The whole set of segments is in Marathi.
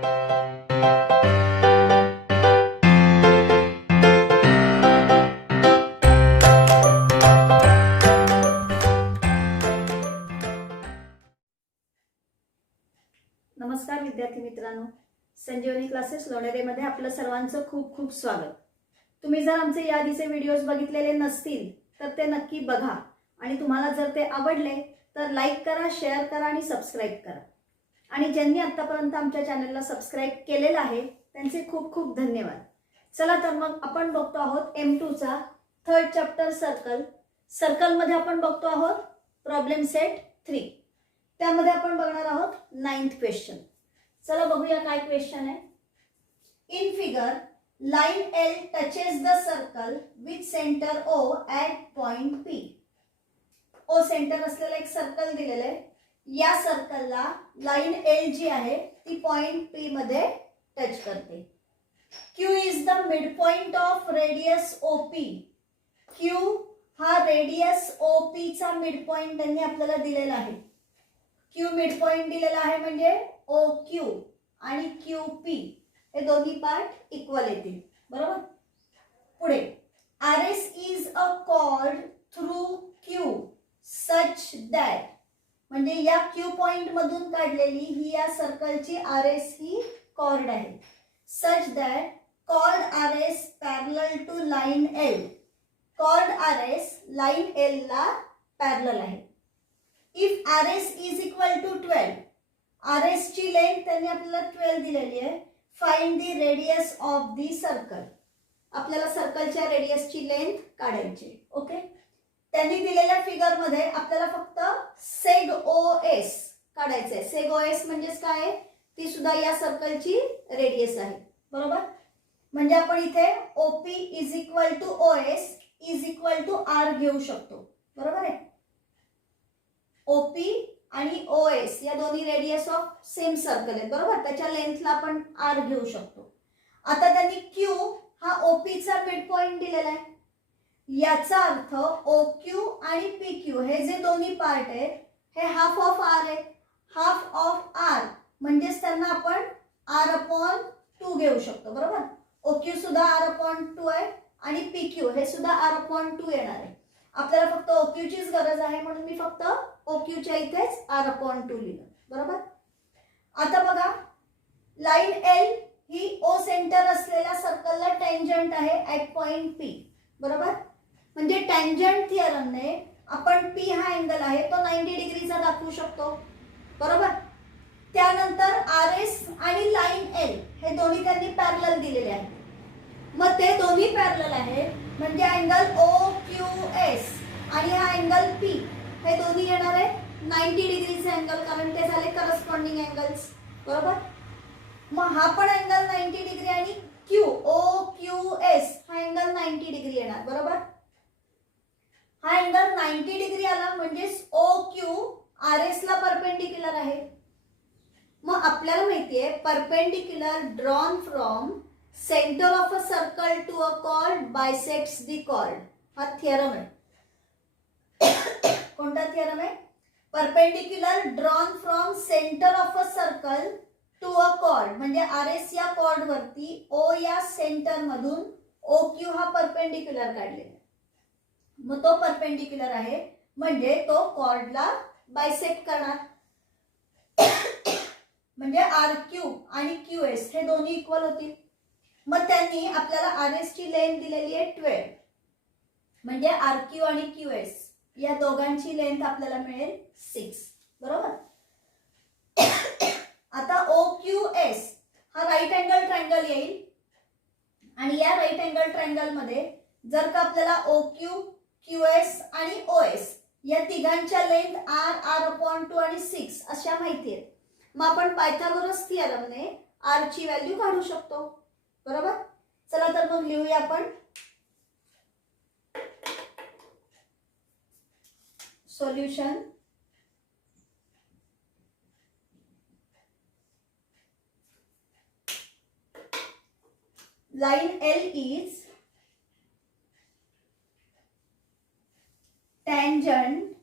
नमस्कार विद्यार्थी मित्रांनो, संजीवनी क्लासेस लोणेरेमध्ये आपलं सर्वांचं खूप खूप स्वागत. तुम्ही जर आमचे याआधीचे व्हिडिओज बघितलेले नसतील तर ते नक्की बघा आणि तुम्हाला जर ते आवडले तर लाईक करा, शेअर करा आणि सबस्क्राईब करा. आणि ज्यांनी आतापर्यंत आमच्या चॅनलला सबस्क्राईब केलेलं आहे त्यांचे खूप खूप धन्यवाद. चला तर मग आपण बघतो आहोत M2 चा थर्ड चॅप्टर सर्कलमध्ये आपण बघतो आहोत प्रॉब्लेम सेट 3. त्यामध्ये आपण बघणार आहोत 9th क्वेश्चन. चला बघूया काय क्वेश्चन आहे. In figure line L touches the circle with centre O at point P. O centre असलेला एक सर्कल दिलेला आहे. या सर्कलला लाइन L जी आहे ती पॉइंट P मध्ये टच करते. Q is the mid point of radius OP. Q हा रेडियस OP चा मिड पॉइंट त्यांनी आपल्याला दिलेला आहे. Q मिड पॉइंट दिलेला आहे म्हणजे OQ आणि QP हे दोन्ही पार्ट इक्वल येतील, बरोबर. पुढे RS is a cord through Q such that, म्हणजे या Q पॉइंट मधून काढलेली ही या सर्कलची RS ही कॉर्ड आहे. Such that chord RS parallel to line L. Chord RS लाइन L ला पॅरलल आहे. If RS is equal to 12, RS ची लेंथ त्यांनी आपल्याला 12 दिलेली आहे. Find the radius of the circle. आपल्याला सर्कलच्या रेडियसची लेंथ काढायची. ओके, त्यांनी दिलेल्या फिगर मध्ये आपल्याला फक्त सेग OS काढायचं आहे. सेग OS म्हणजेच काय आहे, ती सुद्धा या सर्कलची रेडियस आहे, बरोबर. म्हणजे आपण इथे OP is equal to OS is equal to R घेऊ शकतो, बरोबर आहे. OP आणि OS या दोन्ही रेडियस ऑफ सेम सर्कल आहेत, बरोबर. त्याच्या लेंथला आपण R घेऊ शकतो. आता त्यांनी Q हा OP चा मिड पॉइंट दिलेला आहे. याचा अर्थ OQ आणि PQ हे जे दोन्ही पार्ट आहेत हे हाफ ऑफ R आहे. हाफ ऑफ R म्हणजेच त्यांना आपण R/2 घेऊ शकतो, बरोबर. OQ सुद्धा R/2 आहे आणि PQ हे सुद्धा R/2 येणार आहे. आपल्याला फक्त OQ चीच गरज आहे म्हणून मी फक्त OQ च्या इथेच R/2 लिहिलं, बरोबर. आता बघा, लाइन L ही O सेंटर असलेल्या सर्कलला टँजंट आहे ॲट पॉइंट P, बरोबर. म्हणजे टँजंट थिअरमने आपण P हा अँगल आहे तो 90 डिग्रीचा दाखवू शकतो, बरोबर. त्यानंतर RS आणि लाइन L हे दोन्ही त्यांनी पॅरलल दिलेले आहेत. मग ते दोन्ही पॅरलल आहेत म्हणजे अँगल OQS आणि हा अँगल P हे दोन्ही येणार आहे 90 डिग्रीचे अँगल, कारण ते झाले करस्पॉन्डिंग अँगल्स, बरोबर. मग हा पण अँगल 90 डिग्री आणि OQS हा अँगल 90 डिग्री येणार, बरोबर. हा अँगल 90 डिग्री आला म्हणजे OQ RS ला परपेंडिक्युलर आहे. मग आपल्याला माहिती आहे perpendicular drawn from centre of a circle to a chord bisects the chord. हा थिअरम आहे. कोणता थिअरम आहे? Perpendicular drawn from centre of a circle to a chord, म्हणजे RS या कॉर्ड वरती O या सेंटर मधून OQ हा परपेंडिक्युलर काढलेला. मग तो परपेंडिक्युलर आहे म्हणजे तो कॉर्डला बायसेक्ट करणार. म्हणजे RQ आणि QS हे दोन्ही इक्वल होतील. मग त्यांनी आपल्याला RS ची लेंथ दिलेली आहे 12, म्हणजे RQ आणि QS या दोघांची लेंथ आपल्याला मिळेल 6, बरोबर. आता OQS हा राईट अँगल ट्रायंगल येईल आणि या राईट अँगल ट्रायंगल मध्ये जर का आपल्याला OQ, QS आणि OS या तिघांच्या लेंथ R/2 आणि 6 अशा माहिती आहेत. मग आपण पायथागोरस थिअरमने R ची व्हॅल्यू काढू शकतो, बरोबर. चला तर मग लिहूया आपण. Solution. Line L is tangent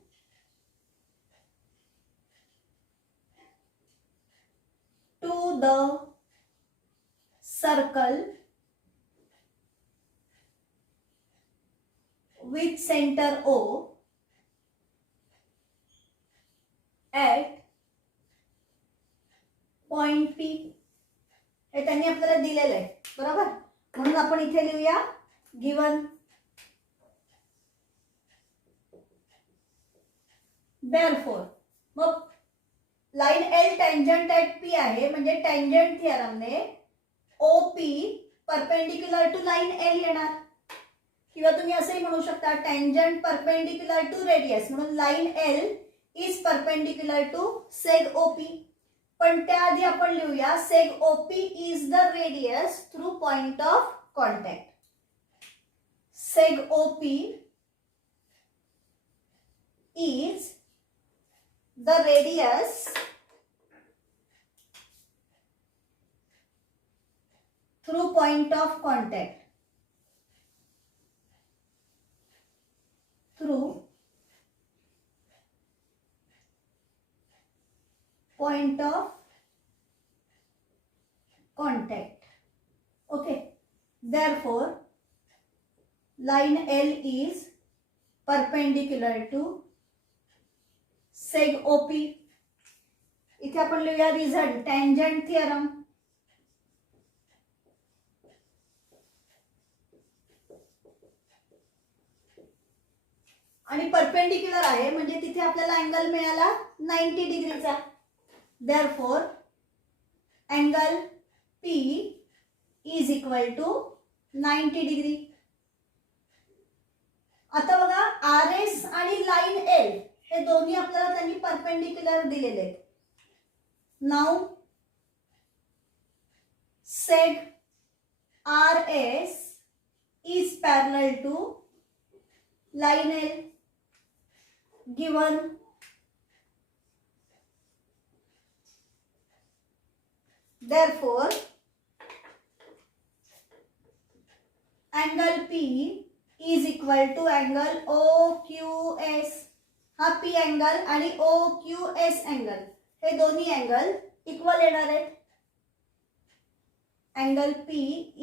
to the circle with center O at point P. हे त्यांनी आपल्याला दिलेलं आहे बरोबर. म्हणून आपण इथे लिहूया गिवन. देअरफॉर मग line L tangent at P आहे म्हणजे टँजंट थिअरमने OP perpendicular to line L येणार, किंवा तुम्ही असंही म्हणू शकता टँजंट परपेंडिक्युलर टू रेडियस म्हणून line L is perpendicular to seg OP. पण त्याआधी आपण लिहूया seg OP is the radius through point of contact. Seg OP is the radius through point of contact. Through point of contact. Okay. Therefore, line L is perpendicular to seg OP. इथे आपण लिहूया रिझल्ट टँजंट थिअरम. आणि परपेंडिक्युलर आहे म्हणजे तिथे आपल्याला अँगल मिळाला 90 डिग्रीचा. Therefore angle P is equal to 90 degree. आता बघा RS आणि लाईन L हे दोन्ही आपल्याला त्यांनी परपेंडिक्युलर दिलेले आहेत. Now seg RS is parallel to line L given. Therefore angle P is equal to angle OQS. हा P अँगल आणि OQS अँगल हे दोन्ही अँगल इक्वल येणार आहेत. Angle P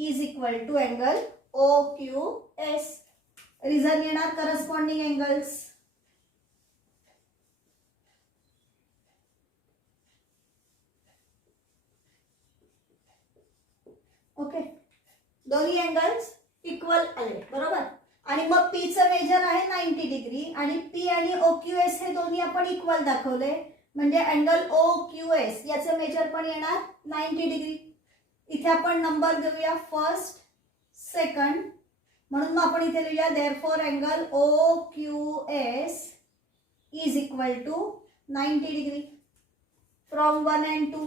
is equal to angle OQS. Reason येणार करस्पॉन्डिंग अँगल्स. ओके, दोन्ही अँगल्स इक्वल आले बरोबर. आणि मग P चं मेजर आहे 90 डिग्री आणि P आणि OQS हे दोन्ही आपण इक्वल दाखवले म्हणजे अँगल OQS याचं मेजर पण येणार 90 डिग्री. इथे आपण नंबर देऊया फर्स्ट सेकंड म्हणून मग आपण इथे लिहूया therefore angle OQS is equal to 90 degree from 1 and 2.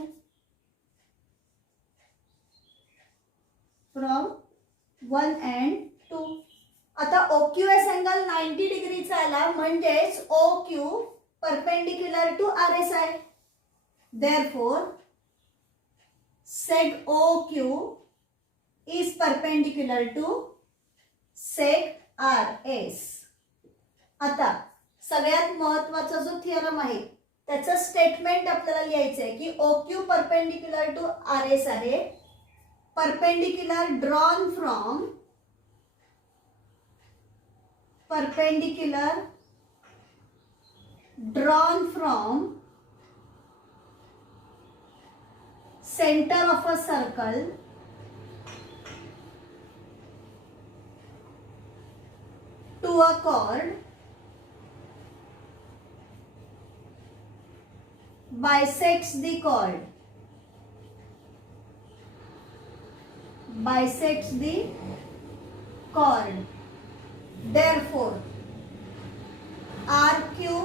From 1 and 2. आता OQS अँगल 90 डिग्रीचा आला म्हणजेच OQ परपेंडिक्युलर टू RS आहे. Therefore seg OQ is perpendicular to seg RS. आता सगळ्यात महत्त्वाचा जो थिअरम आहे त्याचं स्टेटमेंट आपल्याला लिहायचं आहे की OQ परपेंडिक्युलर टू RS आहे. Perpendicular drawn from perpendicular drawn from center of a circle to a chord bisects the chord. Bisects the chord. Therefore, RQ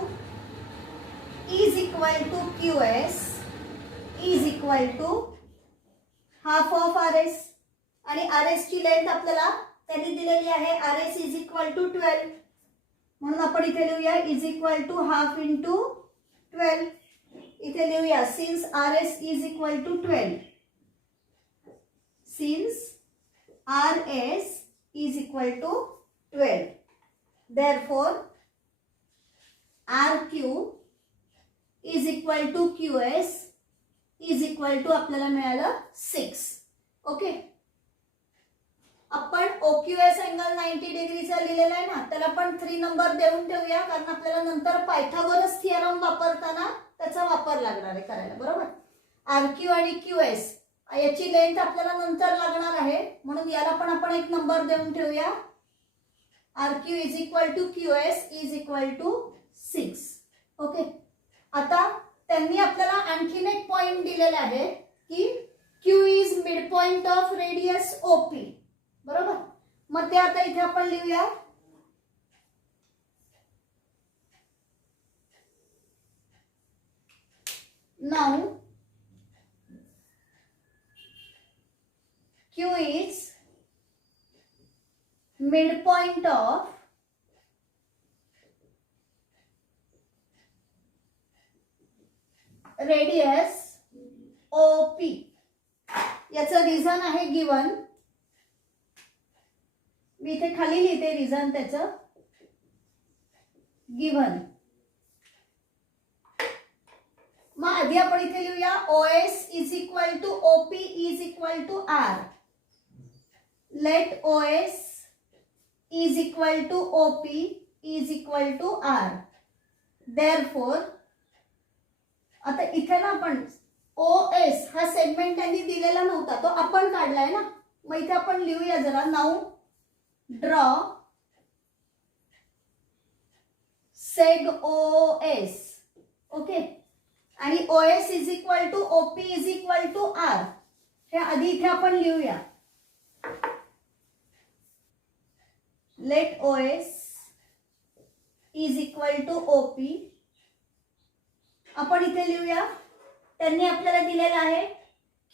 is equal to QS is equal to half of RS. आणि RS ची लेंथ आपल्याला त्यांनी दिलेली आहे RS is equal to 12 म्हणून आपण इथे लिहूया is equal to half into 12. इथे लिहूया since RS is equal to 12. Since RS is equal to 12. Therefore, RQ is equal to QS is equal to आपल्याला मिळालं 6. ओके, आपण OQS अँगल 90 डिग्रीचा लिहिलेला आहे ना, त्याला पण 3 नंबर देऊन ठेवूया, कारण आपल्याला नंतर पायथागोरस थिअरम वापरताना त्याचा वापर लागणार आहे करायला, बरोबर. RQ आणि QS याची लेंथ आपल्याला नंतर लागणार आहे, म्हणून याला पण आपण 1 नंबर देऊन ठेवूया. RQ is equal to QS is equal to 6. Okay. आता त्यांनी आपल्याला आणखीन एक पॉइंट दिलेला आहे की Q इज midpoint of radius OP, बरोबर. मग ते आता इथे आपण लिहूया. Now Q is midpoint of radius OP. याचं रिझन आहे गिवन. मी इथे खाली लिहिते रिझन त्याचं. गिवन. मग आधी आपण इथे लिहूया OS is equal to OP is equal to R. Let OS is equal to OP is equal to R. Therefore आता इथे ना आपण OS हा सेगमेंट त्यांनी दिलेला नव्हता, तो आपण काढलाय ना. मग इथे आपण लिहूया जरा. Now draw seg OS. Okay. आणि OS is equal to OP is equal to R. हे आधी इथे आपण लिहूया. Let OS is equal to OP. आपण इथे लिहूया. त्यांनी आपल्याला दिलेला आहे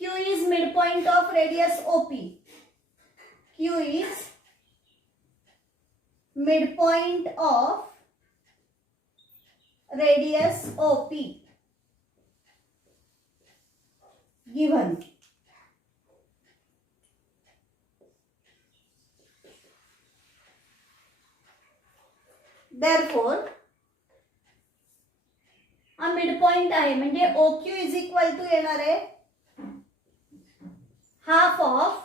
Q इज midpoint of radius OP. Q इज midpoint of radius OP. Given. Therefore हा मिड पॉइंट आहे, म्हणजे OQ इज इक्वल टू येणार आहे half of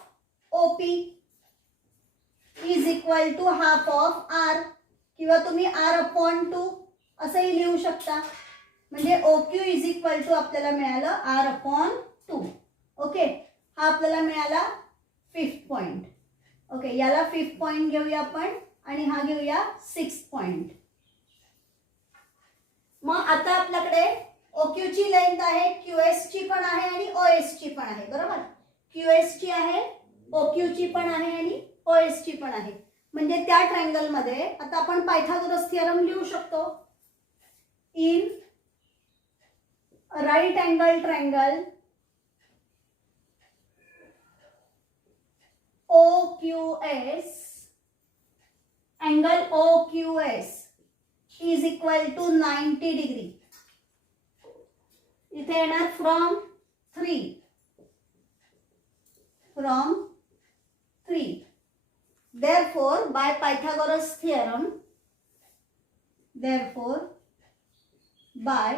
OP is equal to half of R, किंवा तुम्ही R/2 असंही लिहू शकता. म्हणजे OQ इज इक्वल टू आपल्याला मिळालं R/2. ओके. हा आपल्याला मिळाला 5th पॉइंट. ओके. याला 5th पॉइंट घेऊया आपण आणि हा घेऊया 6th पॉइंट. मग आता आपल्याकडे OQ ची लेंथ आहे, QS ची पण आहे आणि OS ची पण आहे, बरोबर. QS ची आहे, OQ ची पण आहे आणि OS ची पण आहे. म्हणजे त्या ट्रायंगल मध्ये आता आपण पायथागोरस थिअरम लिहू शकतो. In right angle triangle OQS angle OQS is equal to 90 degree. इथे येणार from 3. Therefore by Pythagoras theorem, by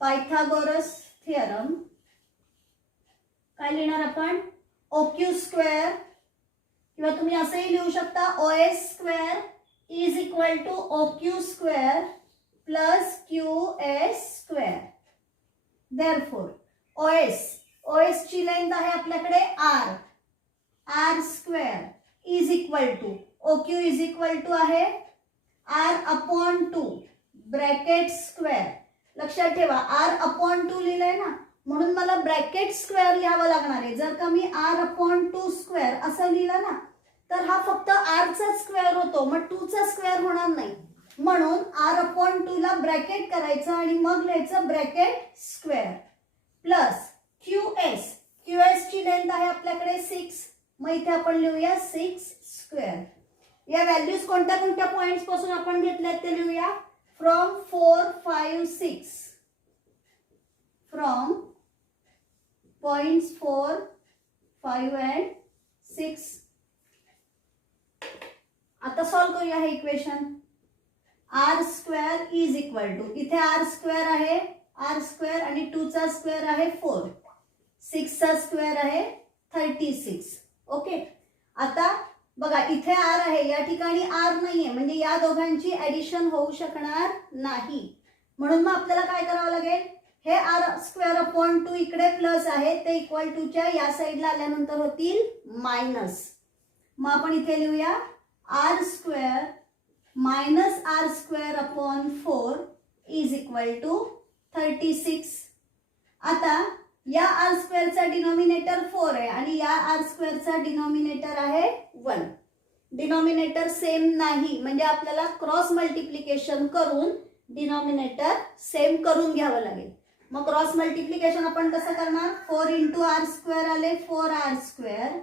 Pythagoras theorem काय लिहिणार आपण? OQ स्क्वेअर, किंवा तुम्ही असेही लिहू शकता OS square is equal to OQ square plus QS square. Therefore OS ची लेंथ आहे आपल्याकडे R square is equal to OQ is equal to आहे R/2 ब्रॅकेट स्क्वेअर. लक्षात ठेवा R/2 लिहिलंय ना, म्हणून मला ब्रॅकेट स्क्वेअर लिहावं लागणार आहे. जर का मी R/2 स्क्वेअर असं लिहिलं ना, तर हा फक्त R चा स्क्वेअर होतो, मग 2 चा स्क्वेअर होणार नाही. म्हणून R/2 ला ब्रॅकेट करायचं आणि मग लिहायचं ब्रॅकेट स्क्वेअर प्लस QS ची लेंथ आहे आपल्याकडे 6. मग इथे आपण लिहूया 6 स्क्वेअर. या व्हॅल्यूज कोणत्या कोणत्या पॉइंट्स पासून आपण घेतल्यात ते लिहूया. फ्रॉम 4, 5, 6. From points 4, 5 and 6. आता सॉल्व करूया हे equation. R square is equal to, इथे R स्क्वेअर आहे, R स्क्वेअर आणि 2 चा स्क्वेअर आहे 4, 6 चा स्क्वेअर आहे 36. ओके, आता बघा इथे आर आहे, या ठिकाणी आर नाहीये, म्हणजे या दोघांची ऍडिशन होऊ शकणार नाही. म्हणून मग आपल्याला काय करावं लागेल, हे आर स्क्वेअर अपॉन 2 इकडे प्लस आहे ते इक्वल टू च्या या साईडला आल्यानंतर होतील मायनस. मग आपण इथे लिहूया R square minus R square upon 4 is equal to 36. आता या आर स्क्वेअरचा डिनॉमिनेटर 4 आहे आणि या आर स्क्वेअरचा डिनॉमिनेटर आहे 1. डिनॉमिनेटर सेम नाही, म्हणजे आपल्याला क्रॉस मल्टिप्लिकेशन करून डिनॉमिनेटर सेम करून घ्यावं लागेल. मग क्रॉस मल्टिप्लिकेशन आपण कसं करणार, 4 इंटू आर स्क्वेअर आले 4 R square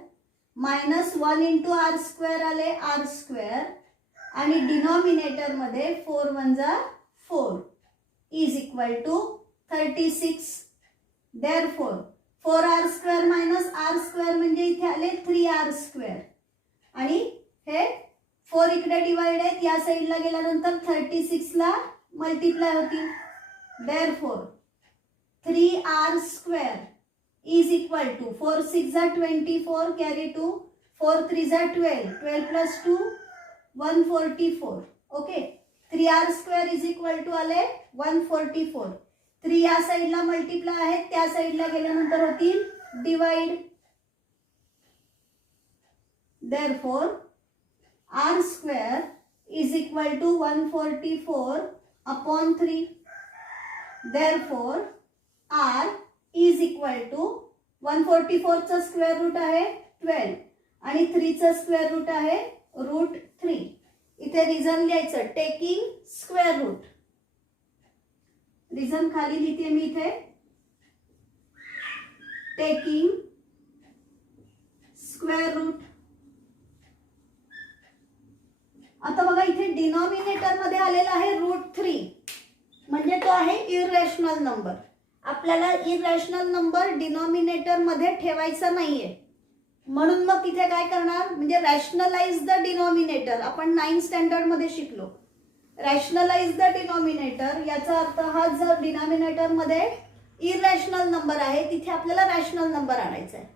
minus 1 into R square आले आर स्क्वेअर आणि डिनॉमिनेटर मध्ये 4 1 जा 4 is equal to 36. Therefore 4r square minus R square म्हणजे इथे आले 3r स्क्वेअर आणि हे 4 इकडे डिवाइड आहेत, या साईडला गेल्यानंतर 36 ला मल्टिप्लाय होतील. Therefore 3r square is equal to 4 6 जा 24 कॅरी 2 4 3 जा 12 12 plus 2 144. Okay, 3r square is equal to आले 144. 3 या साईडला मल्टिप्लाय आहेत, त्या साईडला गेल्यानंतर होतील divide. Therefore r square is equal to 144 upon 3. Therefore r is equal to 144 चा स्क्वेअर रूट आहे 12 आणि 3 चा स्क्वेअर रूट आहे रूट 3. इथे रिझन लिहायचं टेकिंग स्क्वेअर रूट. रिझन खाली लिहिते मी इथे टेकिंग स्क्वेअर रूट. आता बघा इथे डिनॉमिनेटर मध्ये आलेला आहे रूट 3, म्हणजे तो आहे इररेशनल नंबर. आपल्याला इररेशनल नंबर डिनॉमिनेटर मध्ये ठेवायचा नाहीये, म्हणून मग इथे काय करणार, म्हणजे रॅशनलाइज द डिनॉमिनेटर. आपण 9th स्टँडर्ड मध्ये शिकलो रॅशनलाइज द डिनॉमिनेटर. याचा अर्थ हा जर डिनॉमिनेटर मध्ये इररॅशनल नंबर आहे तिथे आपल्याला रॅशनल नंबर आणायचा आहे.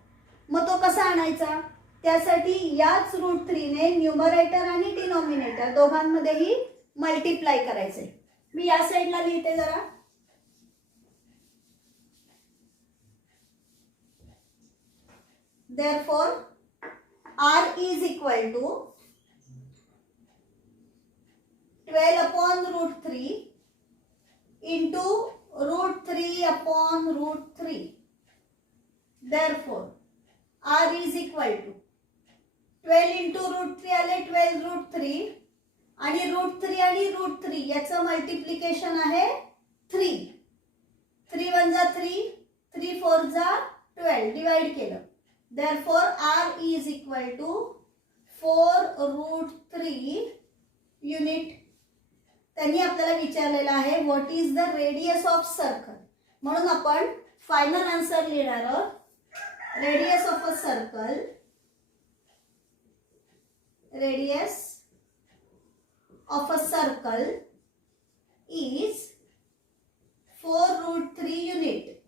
मग तो कसा आणायचा, त्यासाठी याच रूट 3 ने न्यूमरेटर आणि डिनॉमिनेटर दोघांमध्येही मल्टिप्लाय करायचे. मी या साईडला लिहिते जरा. Therefore r is equal to 12 upon root 3 into root 3 upon root 3. Therefore r is equal to 12 into root 3 आले 12 root 3 आणि root 3 आणि root 3 याचं मल्टिप्लिकेशन आहे 3. 3 1 जा 3 3 4 जा 12 डिवाइड केलं. Therefore r is equal to 4 root 3 unit. त्यांनी आपल्याला विचारलेलं आहे what is the radius of circle, म्हणून आपण फायनल आन्सर लिहिणार आहोत. Radius of a circle, radius of a circle is 4 root 3 unit.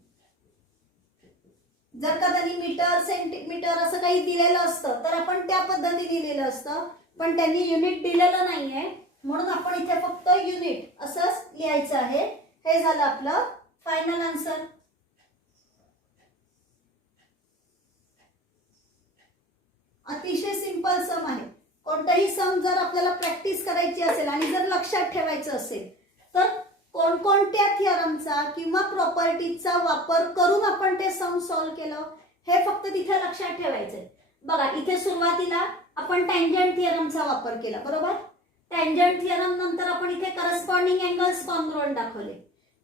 जर का त्यांनी मीटर सेंटीमीटर असं काही दिलेलं असतं तर आपण त्या पद्धतीने लिहिलेलं असतं, पण त्यांनी युनिट दिलेलं नाहीये, म्हणून आपण इथे फक्त युनिट असंच लिहायचं आहे. हे झालं आपलं फायनल आन्सर. अतिशय सिंपल सम आहे. कोणताही सम जर आपल्याला प्रॅक्टिस करायची असेल आणि जर लक्षात ठेवायचं असेल तर कोणकोणत्या थिअरमचा किंवा प्रॉपर्टीचा वापर करून आपण ते सम सॉल्व्ह केलं हे फक्त तिथे लक्षात ठेवायचंय. बघा इथे सुरुवातीला आपण टँजंट थिअरमचा वापर केला, बरोबर. टँजंट थिअरम नंतर आपण इथे करस्पॉन्डिंग अँगल्स कॉन्ग्रुएंट दाखवले.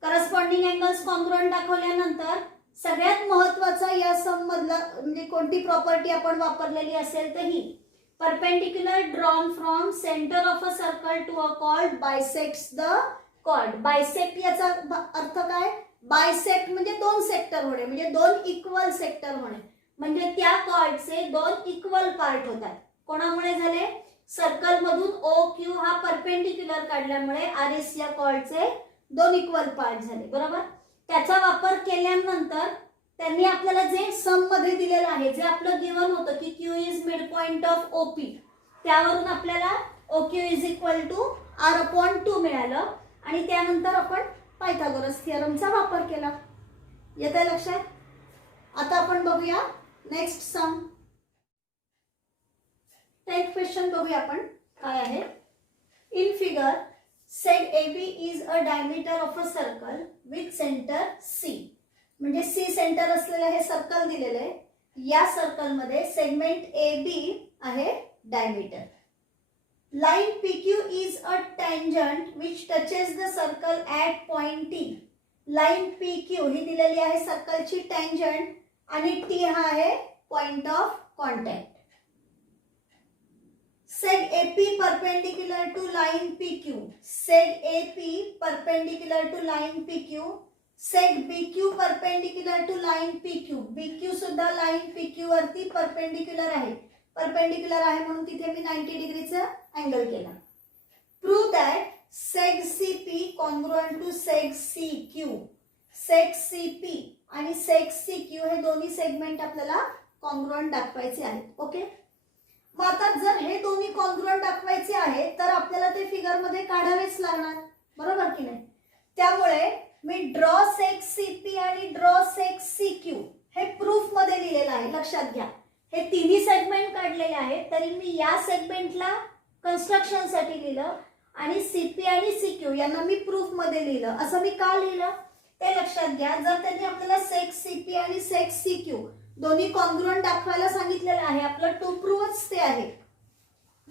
करस्पॉन्डिंग अँगल्स कॉन्ग्रुएंट दाखवल्यानंतर सगळ्यात महत्त्वाचा या सम मधला म्हणजे कोणती प्रॉपर्टी आपण वापरलेली असेल तर ही perpendicular drawn from centre of a circle to a chord bisects the chord. Bisect याचा अर्थ काय, बायसेक्ट म्हणजे दोन सेक्टर होणे, म्हणजे दोन इक्वल सेक्टर होणे, म्हणजे त्या कॉर्डचे दोन इक्वल पार्ट होतात. कोणामुळे झाले, सर्कल मधून ओ क्यू हा परपेंडिक्युलर काढल्यामुळे आर एस या कॉर्डचे दोन इक्वल पार्ट झाले, बरोबर. त्याचा वापर केल्यानंतर त्यांनी आपल्याला जे सम मध्ये दिलेलं आहे, जे आपलं गिवन होतं की Q is midpoint of OP, त्यावरून आपल्याला OQ is equal to R upon 2 मिळालं आणि त्यानंतर आपण पायथागोरस थिअरमचा वापर केला. येतंय लक्षात? आता आपण बघूया नेक्स्ट सम. 10th क्वेश्चन बघूया आपण काय आहे. In figure सेग AB is a diameter of a circle with centre C. म्हणजे C सेंटर असलेलं हे सर्कल दिलेलं आहे. या सर्कल मध्ये सेगमेंट AB आहे diameter. Line PQ is a tangent which touches the circle at point T. Line PQ ही दिलेली आहे सर्कलची टँजंट आणि T हा आहे point of contact. Seg AP perpendicular to line PQ. Seg AP perpendicular to line PQ. Seg BQ perpendicular to line PQ. BQ सुद्धा line PQ वरती perpendicular आहे. Perpendicular आहे म्हणून तिथे मी 90 डिग्रीचा अँगल केला. Prove that seg CP congruent to seg CQ. Seg CP आणि seg CQ हे दोन्ही सेगमेंट आपल्याला कॉन्ग्रुएंट दाखवायचे आहेत. ओके. मग आता जर हे दोन्ही कॉन्ग्रुएंट दाखवायचे आहे तर आपल्याला ते फिगर मध्ये काढावेच लागणार, बरोबर की नाही? त्यामुळे मी ड्रॉ सेग सीपी आणि ड्रॉ सेग सीक्यू हे प्रूफ मध्ये लिहिलेलं आहे. लक्षात घ्या, हे तिन्ही सेगमेंट काढलेले आहेत तरी मी या सेगमेंटला कन्स्ट्रक्शन साठी लिहिलं आणि सीपी आणि सीक्यू यांना मी प्रूफ मध्ये लिहिलं. असं मी का लिहिलं ते लक्षात घ्या. जर त्यांनी आपल्याला सेग सीपी आणि सेग सीक्यू दोन्ही कॉन्ग्रुएंट दाखवायला सांगितलेलं आहे, आपलं टू प्रूव्हच ते आहे.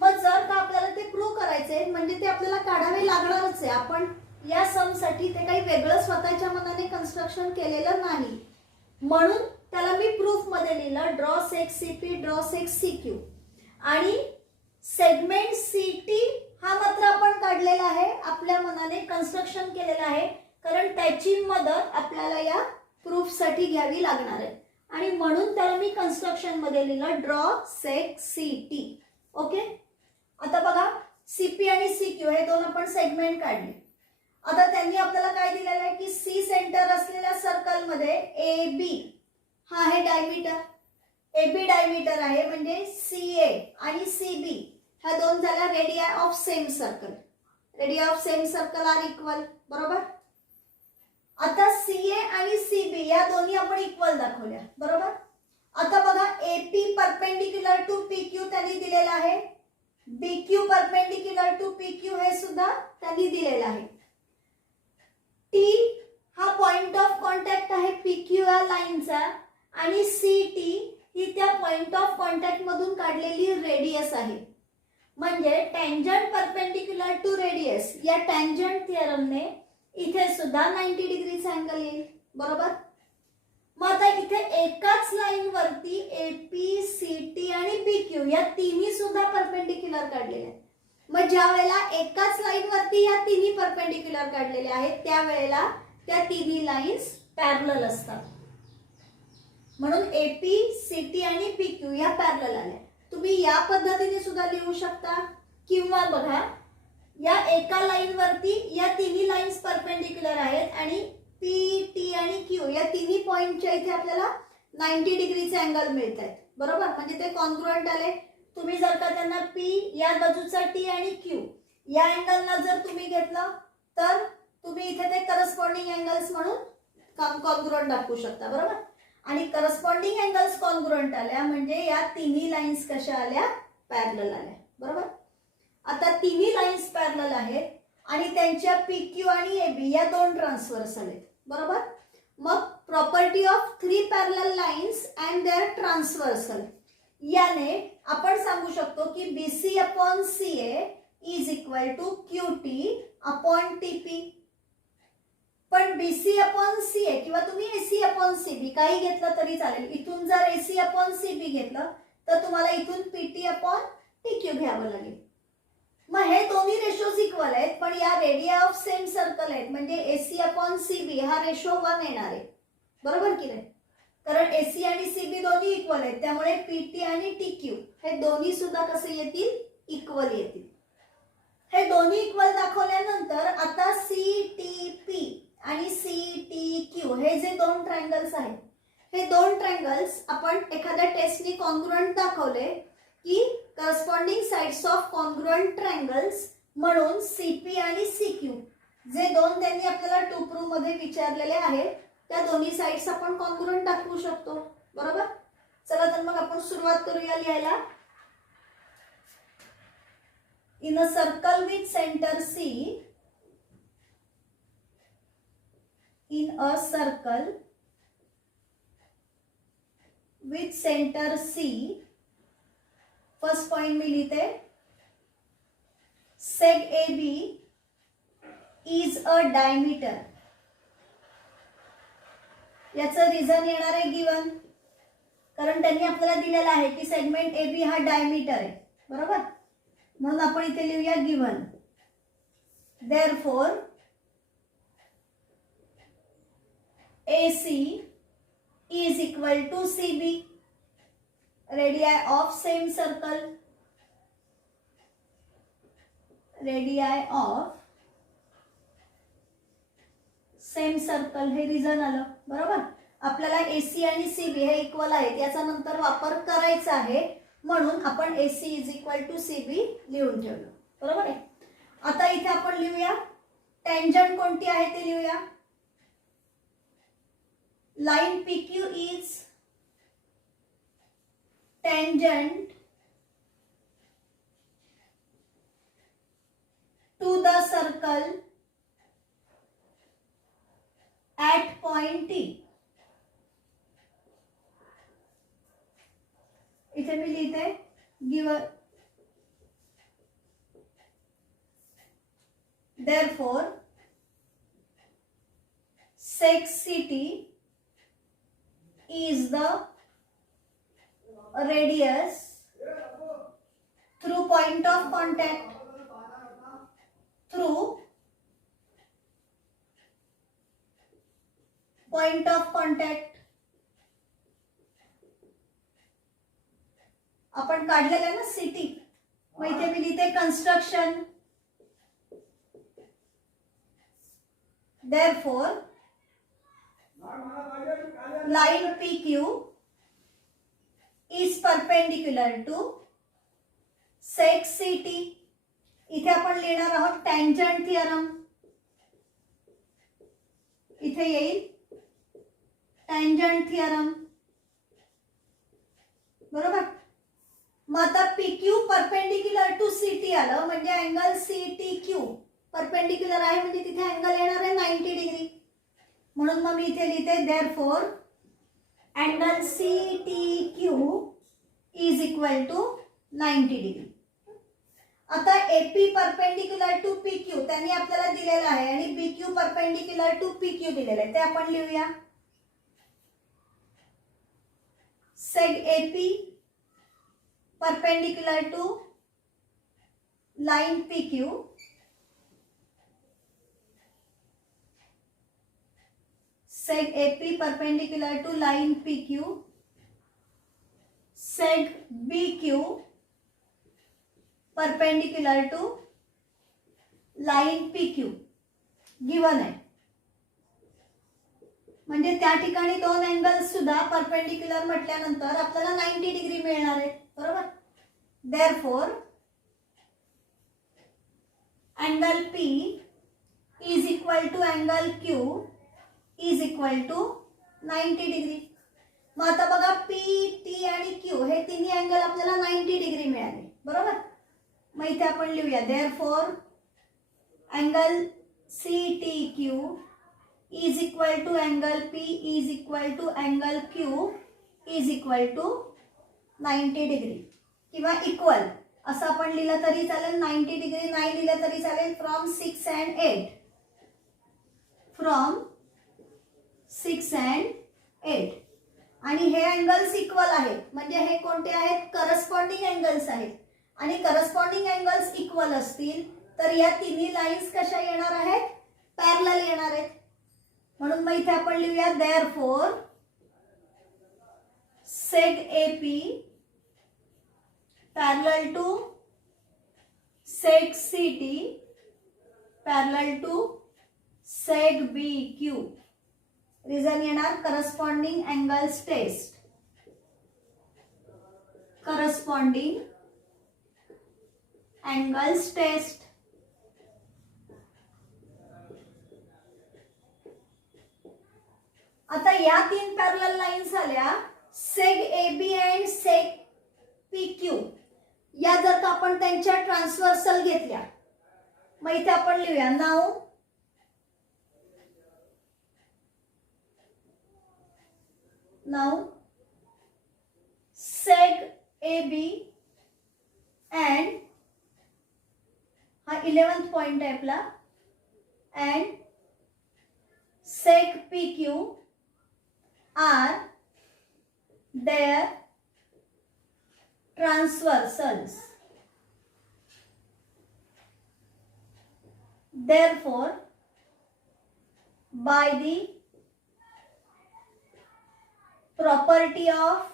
मग जर का आपल्याला ते प्रूव्ह करायचे म्हणजे ते आपल्याला काढावे लागणारच आहे. आपण या सम साठी ते काही वेगळं स्वतःच्या मनाने कन्स्ट्रक्शन केलेलं नाही, म्हणून त्याला मी प्रूफ मध्ये लिहिलं ड्रॉ सेग सीपी ड्रॉ सेग सीक्यू. आणि सेगमेंट सीटी हा मात्र आपण काढलेला आहे, आपल्या मनाने कन्स्ट्रक्शन केलेलं आहे, कारण त्याची मदत आपल्याला या प्रूफ साठी घ्यावी लागणार आहे आणि म्हणून त्याला मी कन्स्ट्रक्शन मध्ये लिहिलं ड्रॉ सेग सीटी. ओके. आता बघा सीपी आणि सीक्यू हे दोन आपण सेगमेंट काढले. आता त्यांनी आपल्याला काय दिलेलं आहे की सी सेंटर असलेल्या सर्कल मध्ये ए बी हा आहे डायमीटर. ए बी डायमीटर आहे म्हणजे सीए आणि सीबी ह्या दोन झाल्या radii of same circle. Radii of same circle are equal, बरोबर. आता सीए आणि सीबी या दोन्ही आपण इक्वल दाखवल्या, बरोबर. आता बघा एपी परपेंडिक्युलर टू पीक्यू त्यांनी दिलेला आहे, बीक्यू परपेंडिक्युलर टू पीक्यू हे सुद्धा त्यांनी दिलेलं आहे. टी हा पॉइंट ऑफ कॉन्टॅक्ट आहे पीक्यू या लाईनचा आणि सीटी ही त्या पॉइंट ऑफ कॉन्टॅक्ट मधून काढलेली रेडियस आहे. म्हणजे टँजंट परपेंडिक्युलर टू रेडियस या टँजंट थिअरमने इथे सुद्धा 90 डिग्रीचा अँगल येईल, बरोबर. मग आता इथे एकाच लाईन वरती एपी सीटी आणि बीक्यू या तिन्ही सुद्धा परपेंडिक्युलर काढलेले आहेत. मग ज्या वेळेला एकाच लाईन वरती या तिन्ही परपेंडिक्युलर काढलेले आहेत त्यावेळेला त्या तिन्ही लाईन्स पॅरलल असतात, म्हणून एपी सीटी आणि बीक्यू या पॅरलल आल्या. तुम्ही या पद्धतीने सुद्धा लिहू शकता किंवा बघा या एका लाईन वरती या तिन्ही लाईन्स परपेंडिक्युलर आहेत आणि पी टी आणि क्यू या तिन्ही पॉइंटच्या इथे आपल्याला 90 डिग्रीचे अँगल मिळत आहेत, बरोबर. म्हणजे ते कॉन्ग्रुएंट आले. तुम्ही जर का त्यांना पी या बाजूचा टी आणि क्यू या अँगलला जर तुम्ही घेतलं तर तुम्ही इथे ते करस्पॉन्डिंग अँगल्स म्हणून कॉन्ग्रुएंट दाखवू शकता, बरोबर. आणि करस्पॉन्डिंग अँगल्स कॉन्ग्रुएंट आल्या म्हणजे या तिन्ही लाईन्स कशा आल्या, पॅरलल आल्या, बरोबर. आता तिन्ही लाईन्स पॅरलल आहेत आणि त्यांच्या PQ आणि AB या दोन ट्रान्सव्हर्सल आहेत, बरोबर. मग property of 3 parallel lines and their transversal याने आपण सांगू शकतो की BC upon CA is equal to QT upon TP. पण BC अपॉन CA किंवा तुम्ही AC अपॉन CB काही घेतलं तरी चालेल. इथून जर AC अपॉन CB घेतलं तर तुम्हाला इथून PT अपॉन TQ घ्यावं लागेल. मग हे दोन्ही रेशोज इक्वल आहेत पण या रेडिया ऑफ सेम सर्कल आहेत म्हणजे AC अपॉन CB हा रेशो 1 येणार आहे, बरोबर की नाही. कारण AC आणि CB दोन्ही इक्वल आहेत त्यामुळे PT आणि TQ हे दोन्ही सुद्धा कसे येतील, इक्वल येतील. हे दोन्ही इक्वल दाखवल्यानंतर आता CTP आणि CTQ हे जे दोन ट्रायंगल्स आहेत हे दोन ट्रायंगल्स आपण एखाद्या टेस्टनी कॉन्ग्रुएंट दाखवले की corresponding sides of congruent triangles म्हणून सीपी आणि सीक्यू जे दोन त्यांनी आपल्याला टू प्रूव्ह मध्ये विचारलेले आहेत त्या दोन्ही साइड्स आपण कॉन्ग्रुएंट दाखवू शकतो. बरोबर. चला तर मग आपण सुरुवात करूया लिहायला. In a circle with centre C, in a circle with centre C, first point मी लिहिते seg A B is a diameter. याचं रिझन येणार आहे गिवन, कारण त्यांनी आपल्याला दिलेलं आहे की सेगमेंट ए बी हा डायमीटर आहे. बरोबर. म्हणून आपण इथे लिहूया given. Therefore AC is equal to CB, radii of same circle, radii of same circle. हे रिझन आलं. बरोबर. आपल्याला AC आणि CB हे इक्वल आहेत याचा नंतर वापर करायचा आहे म्हणून आपण AC is equal to CB लिहून ठेवलं. बरोबर आहे. आता इथे आपण लिहूया टँजंट कोणती आहे ते लिहूया. Line PQ is tangent to the circle at point T. इथे मी लिहिते given. therefore sec CT is the radius through point of contact, through point of contact. आपण काढलेलं आहे ना सिटी. मग इथे मी लिहिते construction. therefore line PQ is perpendicular to sec CT. इथे आपण लिहिणार आहोत टँजंट थिअरम. इथे येईल टँजंट थिअरम. बरोबर. मग आता PQ परपेंडिक्युलर टू CT आलं म्हणजे अँगल CTQ परपेंडिक्युलर आहे म्हणजे तिथे अँगल येणार आहे 90 डिग्री. म्हणून मग मी इथे लिहिते therefore angle CTQ is equal to 90 degree. आता AP परपेंडिक्युलर टू PQ त्यांनी आपल्याला दिलेला आहे आणि BQ परपेंडिक्युलर टू PQ दिलेलं आहे ते आपण लिहूया. सेग AP perpendicular to line PQ seg AP perpendicular to line PQ seg BQ perpendicular to line PQ given आहे. म्हणजे त्या ठिकाणी दोन अँगल्स सुद्धा परपेंडिक्युलर म्हटल्यानंतर आपल्याला 90 डिग्री मिळणार आहे. बरोबर. Therefore angle P is equal to angle Q is equal to 90 degree. मग आता बघा P, T आणि Q हे तिन्ही अँगल आपल्याला 90 डिग्री मिळाले. बरोबर. मग इथे आपण लिहूया therefore angle CTQ is equal to angle P is equal to angle Q is equal to 90 degree किंवा इक्वल असं आपण लिहिलं तरी चालेल. 90 डिग्री नाही लिहिलं तरी चालेल. From 6 and 8, from 6 and 8. आणि हे अँगल्स इक्वल आहेत म्हणजे हे कोणते आहेत करस्पॉन्डिंग अँगल्स आहेत आणि करस्पॉन्डिंग अँगल्स इक्वल असतील तर या तिन्ही लाईन्स कशा येणार आहेत पॅरलल येणार आहेत. म्हणून मग इथे आपण लिहूया therefore seg AP parallel to seg CT parallel to seg BQ reason येणार corresponding angles test. Corresponding angles test. आता या 3 पॅरलल लाईन्स आल्या seg AB and seg PQ. या जर का आपण त्यांच्या ट्रान्सव्हर्सल घेतल्या, मग इथे आपण लिहूया नाउ सेग AB अँड हा 11th पॉइंट आहे आपला and seg PQ are their transversals. Therefore, by the property of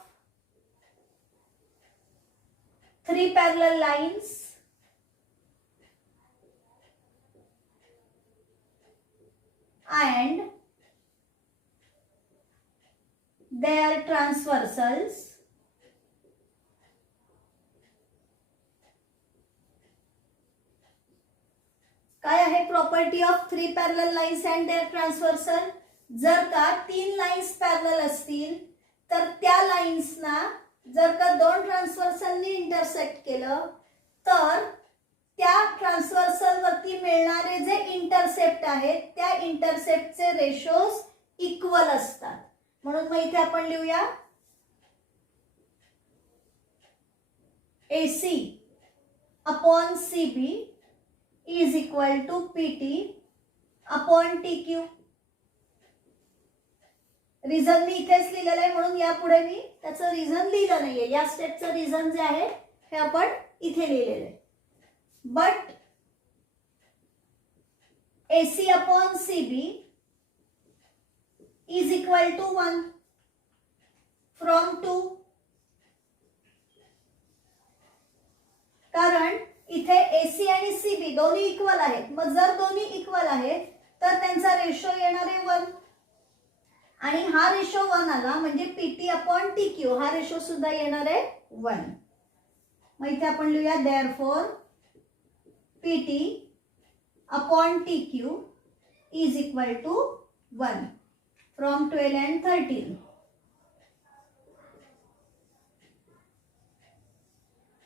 3 parallel lines and their transversals, काय आहे property of 3 parallel lines and their transversal. जर का 3 लाईन्स पॅरलल असतील तर त्या लाईन्सना जर का 2 ट्रान्सव्हर्सलनी इंटरसेक्ट केलं तर त्या ट्रान्सव्हर्सल वरती मिळणारे जे इंटरसेप्ट आहेत त्या इंटरसेप्टचे रेशोज इक्वल असतात. म्हणून मग इथे आपण लिहूया AC upon CB is equal to PT upon TQ. Reason मी इथेच लिहिलेलं आहे म्हणून यापुढे मी त्याचं रिझन लिहिलं नाहीये. या स्टेपचं रिझन जे आहे हे आपण इथे लिहिलेलं आहे. But AC upon CB is equal to 1 from 2. कारण इथे AC आणि CB दोन्ही इक्वल आहेत. मग जर दोन्ही इक्वल आहेत तर त्यांचा रेशो येणार आहे 1 आणि हा रेशो 1 आला म्हणजे PT अपॉन TQ हा रेशो सुद्धा येणार आहे 1. मग इथे आपण लिहूया therefore PT upon TQ is equal to 1 from 12 and 13.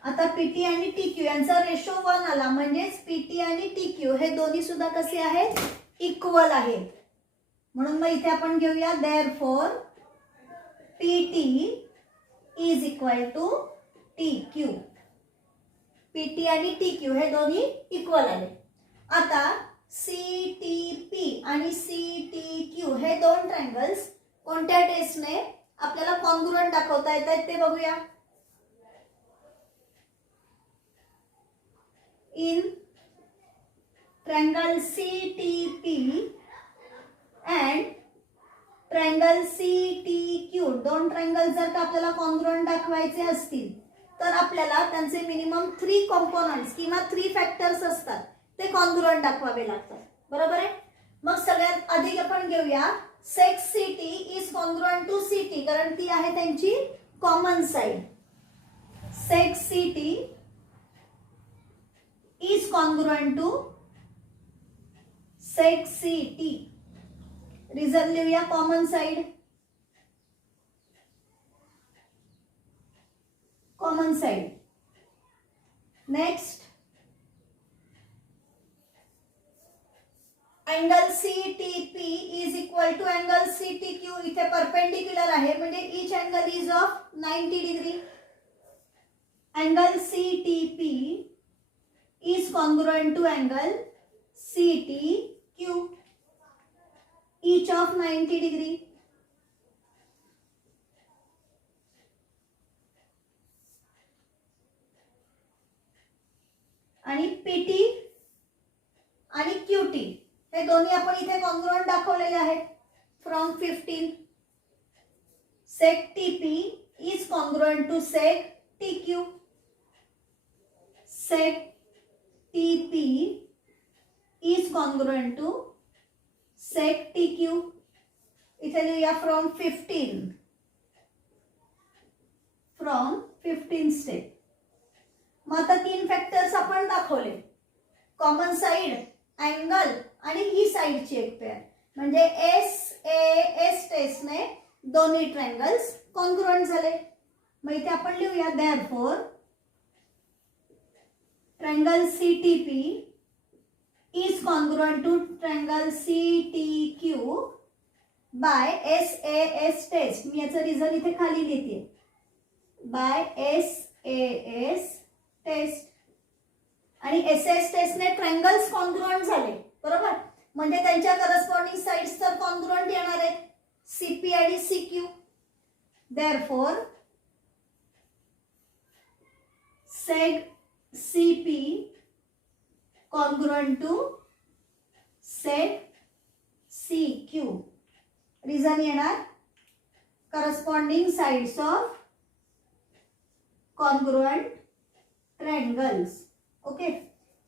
आता PT आणि TQ यांचा रेशो 1 आला म्हणजेच PT आणि TQ हे दोन्ही सुद्धा कसे आहेत इक्वल आहेत. म्हणून मग इथे आपण घेऊया therefore PT is equal to TQ. PT आणि TQ हे दोन्ही इक्वल आले. आता CTP आणि CTQ हे 2 ट्रायंगल्स कोणत्या टेस्टने आपल्याला कॉन्ग्रुएंट दाखवता येतात ते बघूया. In triangle CTP and triangle CTQ 2 triangle जर का आपल्याला कॉन्ग्रुएंट दाखवायचे असतील तर आपल्याला त्यांचे मिनिमम 3 कॉम्पोनंट्स किंवा 3 फॅक्टर्स असतात ते कॉन्ग्रुएंट दाखवावे लागतात. बरोबर आहे. मग सगळ्यात आधी आपण घेऊया seg CT is congruent to CT कारण ती आहे त्यांची common side. Seg CT is congruent to seg CT. Reason लिहूया common side. Common side. Next angle CTP is equal to angle CTQ. इथे परपेंडिक्युलर आहे म्हणजे each angle is of 90 degree. Angle CTP is congruent to angle CTQ each of 90 degree. आणि PT आणि QT हे दोन्ही आपण इथे कॉन्ग्रुएंट दाखवलेले आहेत from 15. Seg TP is congruent to seg TQ. Seg TP is congruent to seg TQ. इथे लिहूया फ्रॉम 15 स्टेप. मग आता 3 फॅक्टर्स आपण दाखवले, कॉमन साइड, अँगल आणि ही साइडची एक पेअर, म्हणजे एस टेस्टने दोन्ही ट्रायंगल्स कॉन्ग्रुएंट झाले. मग इथे आपण लिहूया therefore triangle CTP is congruent to triangle CTQ by SAS test. मी याचं रिझन इथे खाली लिहिते, बाय SAS टेस्ट. आणि SAS टेस्टने ट्रायंगल्स कॉन्ग्रुएंट झाले, बरोबर, म्हणजे त्यांच्या करस्पॉन्डिंग साइड्स तर कॉन्ग्रुएंट येणार आहेत, CP आणि CQ. Therefore seg CP congruent to seg CQ. Reason येणार corresponding sides of congruent triangles. Okay,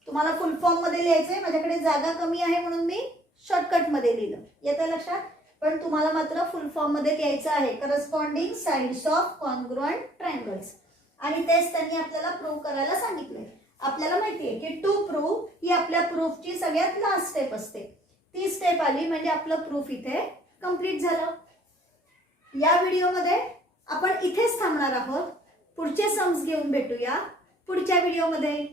तुम्हाला फुल फॉर्म मध्ये लिहायचंय, माझ्याकडे जागा कमी आहे म्हणून मी शॉर्टकट मध्ये लिहिलं, येतं लक्षात. पण तुम्हाला मात्र फुल फॉर्म मध्ये लिहायचं आहे, corresponding sides of congruent triangles. आणि तेच त्यांनी आपल्याला प्रूव्ह करायला सांगितलंय. आपल्याला माहितीये की टू प्रूव्ह ही आपल्या प्रूफची सगळ्यात लास्ट स्टेप असते. ती स्टेप आली म्हणजे आपलं प्रूफ इथे कंप्लीट झालं. या व्हिडिओमध्ये आपण इथेच थांबणार आहोत. पुढचे सम्स घेऊन भेटूया पुढच्या व्हिडिओमध्ये.